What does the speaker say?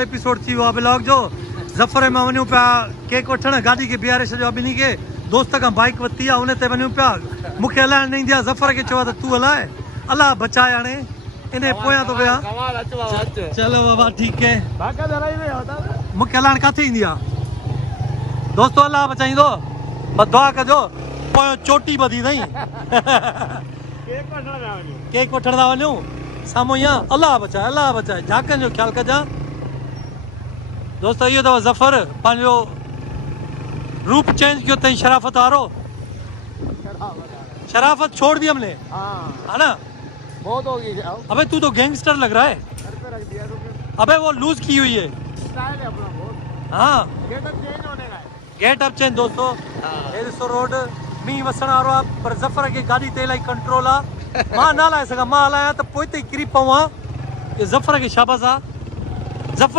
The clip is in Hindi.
एपिसोड थी वो ब्लॉग जो ज़फ़र में वञूं पिया केक वठण गाॾी खे बीहारे छॾियो ॿिन्ही खे दोस्त खां बाइक वरिती आहे उन ते वञूं पिया मूंखे हलाइण न ईंदी आहे ज़फ़र खे चयो त तूं हलाए अलाह बचाए हाणे इन पोयां थो विया चलो बाबा ठीक है मूंखे हलाइण काथे ईंदी आहे दोस्तो अलाह बचाईंदो बस दुआ कजो पोयों चोटी ॿधी अथई केक वठण था वञूं साम्हूं ई आहे अलाह बचाए झाकनि जो ख़्यालु कजां दोस्तो इहो अथव ज़फ़र पंहिंजो रूप चेंज किया तेई शराफत वारो शराफत छोड़ दी हमने है ना बहुत होगी अबे तू तो गैंगस्टर लग रहा है अबे वो लूज की हुई है स्टाइल है अपना बहुत हाँ गेटअप चेंज होने का है गेट अप चेंज दोस्तों ये ॾिसो रोड मींहुं वसण वारो आहे पर ज़फ़र खे गाॾी ते इलाही कंट्रोल आहे मां न हलाए सघां मां हलायां त पोइ ते किरी पवां इहे ज़फ़र खे शाबाश आहे ज़फ़र